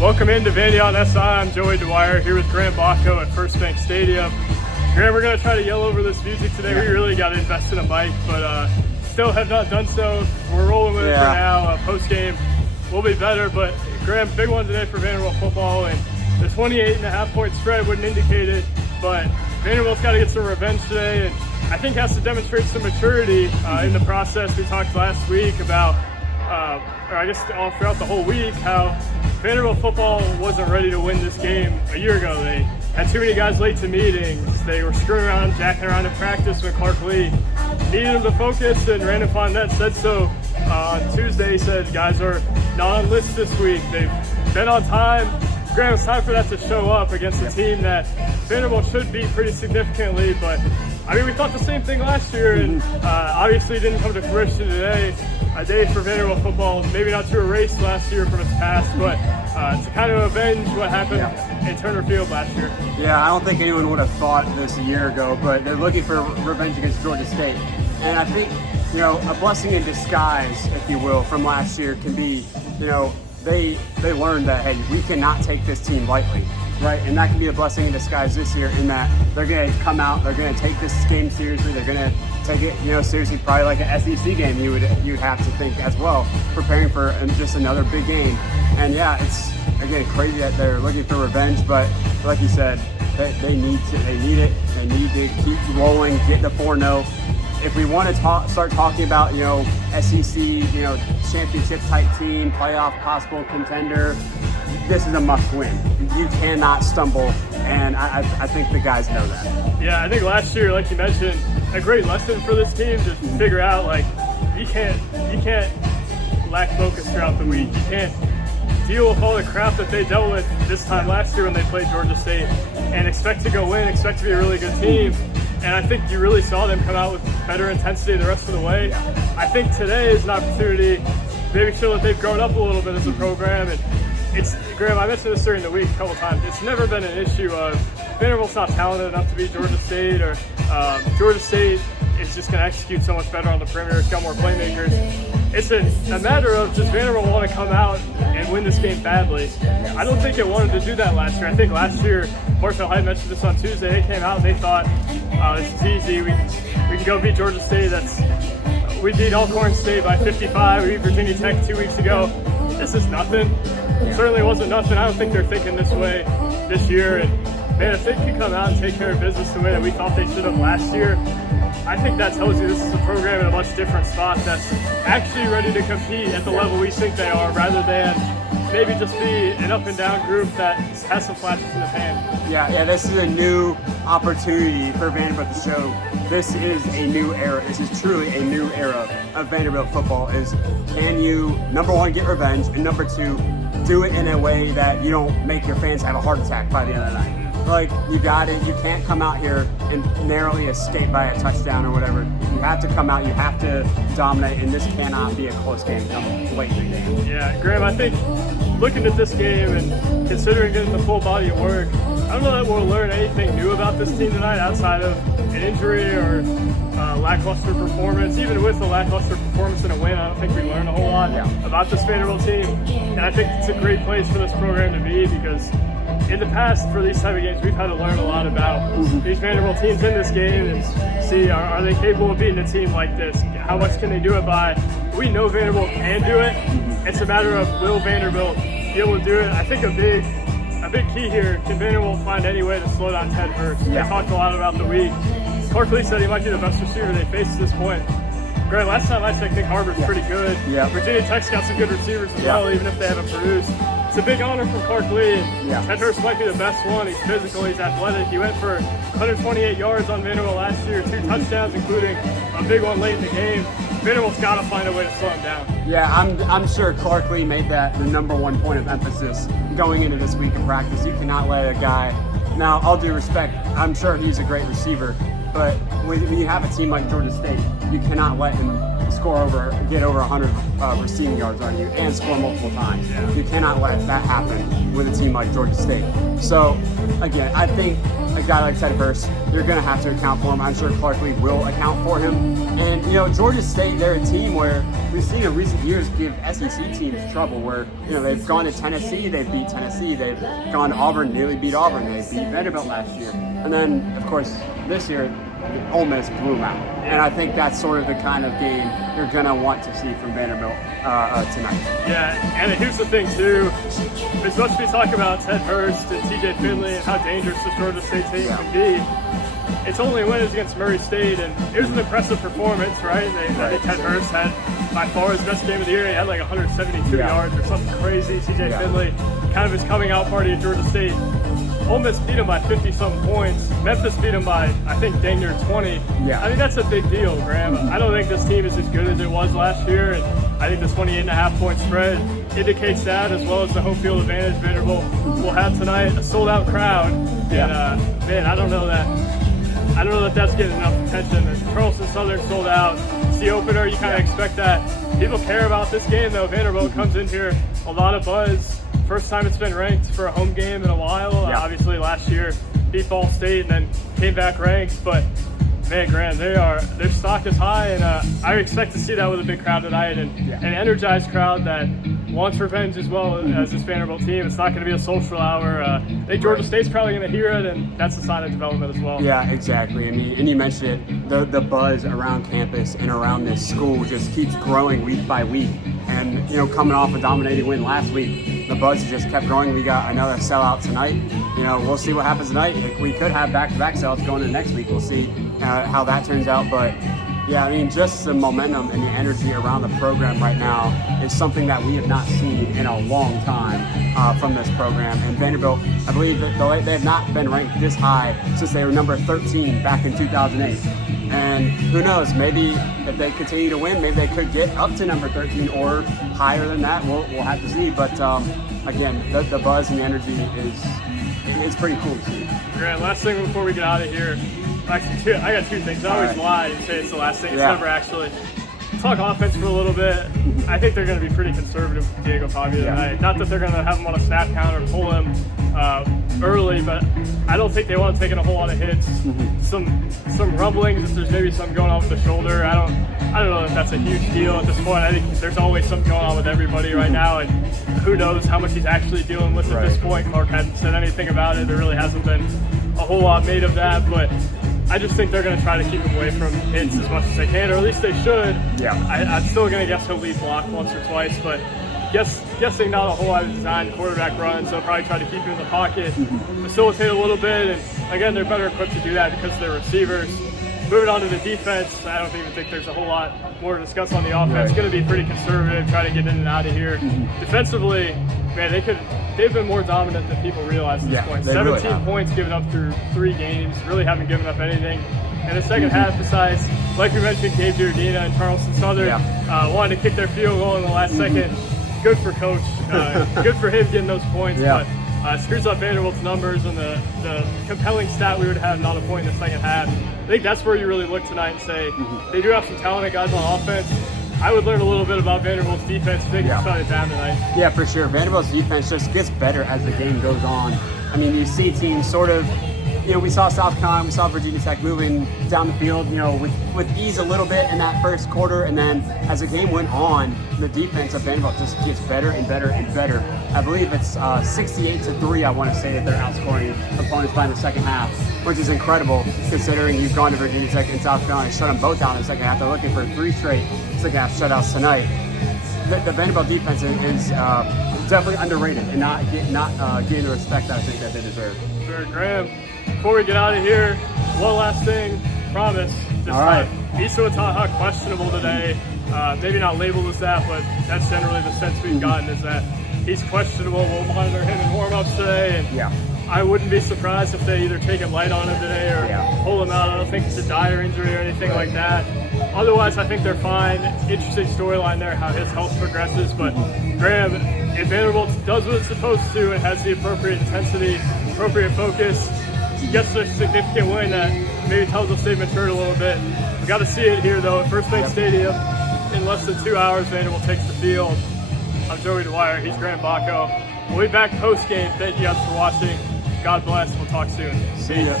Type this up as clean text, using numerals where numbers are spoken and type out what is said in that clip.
Welcome into Vandy on SI. I'm Joey Dwyer here with Graham Bacco at First Bank Stadium. Graham, we're going to try to yell over this music today. We really got to invest in a mic, but still have not done so. We're rolling with it for now. Post-game will be better, but Graham, big one today for Vanderbilt football, and the 28.5-point spread wouldn't indicate it, but Vanderbilt's got to get some revenge today, and I think has to demonstrate some maturity in the process. We talked last week about, or I guess all throughout the whole week, how Vanderbilt football wasn't ready to win this game a year ago. They had too many guys late to meetings. They were screwing around, jacking around in practice when Clark Lee needed them to focus, and Brandon Fonette said so on Tuesday. He said guys are not on lists this week. They've been on time. Graham, it's time for that to show up against a team that Vanderbilt should beat pretty significantly, but I mean, we thought the same thing last year, and obviously it didn't come to fruition today. A day for Vanderbilt football, maybe not to erase last year from its past, but to kind of avenge what happened in Turner Field last year. Yeah, I don't think anyone would have thought this a year ago, but they're looking for revenge against Georgia State. And I think, a blessing in disguise, if you will, from last year can be, they learned that, hey, we cannot take this team lightly. Right, and that can be a blessing in disguise this year in that they're going to come out, they're going to take this game seriously, they're going to take it, seriously, probably like an SEC game you'd have to think as well, preparing for just another big game. And yeah, it's, again, crazy that they're looking for revenge, but like you said, they need it, they need to keep rolling, get the 4-0. If we want to start talking about, SEC, championship type team, playoff possible contender, this is a must win. You cannot stumble, and I think the guys know that. Yeah, I think last year, like you mentioned, a great lesson for this team to figure out, like, you can't lack focus throughout the week. You can't deal with all the crap that they dealt with this time last year when they played Georgia State and expect to go win, expect to be a really good team. And I think you really saw them come out with better intensity the rest of the way. I think today is an opportunity to maybe show that they've grown up a little bit as a program. And it's, Graham, I mentioned this during the week a couple times. It's never been an issue of Vanderbilt's not talented enough to beat Georgia State, or Georgia State is just going to execute so much better on the perimeter. It's got more playmakers. It's a matter of, does Vanderbilt want to come out and win this game badly? I don't think it wanted to do that last year. I think last year, Marshall Hyde mentioned this on Tuesday, they came out and they thought, this is easy. We can go beat Georgia State. We beat Alcorn State by 55. We beat Virginia Tech 2 weeks ago. This is nothing. It certainly wasn't nothing. I don't think they're thinking this way this year. And man, if they can come out and take care of business the way that we thought they should have last year, I think that tells you this is a program in a much different spot that's actually ready to compete at the level we think they are, rather than maybe just be an up and down group that has some flashes in the pan. Yeah, this is a new opportunity for Vanderbilt to show this is a new era. This is truly a new era of Vanderbilt football. Is, can you, number one, get revenge, and number two, do it in a way that you don't make your fans have a heart attack by the end of the night. Like, you got it. You can't come out here and narrowly escape by a touchdown or whatever. You have to come out. You have to dominate, and this cannot be a close game coming late in the game. Yeah, Graham, I think looking at this game and considering getting the full body of work, I don't know that we'll learn anything new about this team tonight outside of an injury or lackluster performance. Even with the lackluster performance and a win, I don't think we learned a whole lot about this Vanderbilt team. And I think it's a great place for this program to be, because in the past, for these type of games, we've had to learn a lot about these Vanderbilt teams in this game and see, are they capable of beating a team like this? How much can they do it by? We know Vanderbilt can do it. It's a matter of, will Vanderbilt be able to do it? I think a big key here, can Vanderbilt find any way to slow down Ted Hurst? They talked a lot about the week. Clark Lee said he might be the best receiver they faced at this point. Grant, last time I checked, Nick Harbor's pretty good. Virginia Tech's got some good receivers as well, even if they haven't produced. It's a big honor from Clark Lee. Ted Hurst might be the best one. He's physical, he's athletic. He went for 128 yards on Vanderbilt last year, 2 touchdowns, including a big one late in the game. Vanderbilt's got to find a way to slow him down. Yeah, I'm sure Clark Lee made that the number one point of emphasis going into this week of practice. You cannot let a guy, now all due respect, I'm sure he's a great receiver, but when you have a team like Georgia State, you cannot let him get over 100 receiving yards on you and score multiple times. You cannot let that happen with a team like Georgia State. So, again, I think a guy like Ted Hurst, you're going to have to account for him. I'm sure Clark Lee will account for him. And, Georgia State, they're a team where we've seen in recent years give SEC teams trouble where, they've gone to Tennessee, they've beat Tennessee, they've gone to Auburn, nearly beat Auburn, they beat Vanderbilt last year. And then, of course, this year, Ole Miss blew them out. And I think that's sort of the kind of game you're going to want to see from Vanderbilt tonight. Yeah, and here's the thing, too. As much as we talk about Ted Hurst and TJ Finley and how dangerous the Georgia State team can be, it's only a win against Murray State, and it was an impressive performance, right? I think Ted Hurst had by far his best game of the year. He had like 172 yards or something crazy. TJ Finley, kind of his coming out party at Georgia State. Ole Miss beat him by 50-something points. Memphis beat him by, I think, dang near 20. Yeah. I think that's a big deal, Graham. I don't think this team is as good as it was last year, and I think the 28.5-point spread indicates that, as well as the home field advantage Vanderbilt will have tonight. A sold-out crowd, and man, I don't know that that's getting enough attention. Charleston Southern sold out. It's the opener. You kind of expect that. People care about this game, though. Vanderbilt comes in here, a lot of buzz. First time it's been ranked for a home game in a while. Obviously, last year beat Ball State and then came back ranked. But man, Graham, their stock is high, and I expect to see that with a big crowd tonight and an energized crowd that wants revenge as well as this Vanderbilt team. It's not going to be a social hour. I think Georgia State's probably going to hear it, and that's a sign of development as well. Yeah, exactly. And you mentioned it, the buzz around campus and around this school just keeps growing week by week. And, coming off a dominating win last week, the buzz just kept growing. We got another sellout tonight. We'll see what happens tonight. We could have back-to-back sellouts going into next week. We'll see how that turns out. But, yeah, just the momentum and the energy around the program right now is something that we have not seen in a long time from this program. And Vanderbilt, I believe that they have not been ranked this high since they were number 13 back in 2008. And who knows, maybe if they continue to win, maybe they could get up to number 13 or higher than that. We'll have to see. But again, the buzz and the energy is pretty cool to see. Grant, last thing before we get out of here. Actually, I got two things. I always lie and say it's the last thing. It's never actually. Talk offense for a little bit. I think they're going to be pretty conservative with Diego Pavia tonight. Not that they're going to have him on a snap count or pull him early, but I don't think they want to take in a whole lot of hits. Some rumblings, if there's maybe something going on with the shoulder. I don't know if that's a huge deal at this point. I think there's always something going on with everybody right now, and who knows how much he's actually dealing with at this point. Clark hasn't said anything about it. There really hasn't been a whole lot made of that, but I just think they're going to try to keep him away from hits as much as they can, or at least they should. Yeah. I'm still going to guess he'll lead block once or twice, but guessing not a whole lot of designed quarterback runs. They'll probably try to keep him in the pocket, facilitate a little bit, and again, they're better equipped to do that because of their receivers. Moving on to the defense, I don't even think there's a whole lot more to discuss on the offense. It's going to be pretty conservative, try to get in and out of here. Defensively, man, they've been more dominant than people realize at this point. 17 points given up through 3 games, really haven't given up anything. In the second half, besides, like we mentioned, Gabe Giardina and Charleston Southern wanted to kick their field goal in the last second. Good for Coach. Good for him getting those points. But screws up Vanderbilt's numbers and the compelling stat we would have not a point in the second half. I think that's where you really look tonight and say they do have some talented guys on offense. I would learn a little bit about Vanderbilt's defense if they can shut it down tonight. Yeah, for sure. Vanderbilt's defense just gets better as the game goes on. I mean, you see teams sort of, we saw South Carolina, we saw Virginia Tech moving down the field, with ease a little bit in that first quarter, and then as the game went on, the defense of Vanderbilt just gets better and better and better. I believe it's 68-3. I want to say that they're outscoring opponents by in the second half, which is incredible considering you've gone to Virginia Tech and South Carolina and shut them both down in the second half. They're looking for 3 straight second half shutouts tonight. The Vanderbilt defense is definitely underrated and not getting the respect that I think that they deserve. Sure, Graham. Before we get out of here, one last thing, promise. Issa Wataha questionable today. Maybe not labeled as that, but that's generally the sense we've gotten is that he's questionable. We'll monitor him in warm-ups today. And I wouldn't be surprised if they either take him light on him today or pull him out. I don't think it's a dire injury or anything like that. Otherwise, I think they're fine. Interesting storyline there, how his health progresses. But Graham, if Vanderbilt does what it's supposed to and has the appropriate intensity, appropriate focus, gets a significant win that maybe tells us they've matured a little bit. We got to see it here, though, at First Bank Stadium. In less than 2 hours, Vanderbilt takes the field. I'm Joey Dwyer. He's Graham Bacco. We'll be back post-game. Thank you guys for watching. God bless. We'll talk soon. See ya.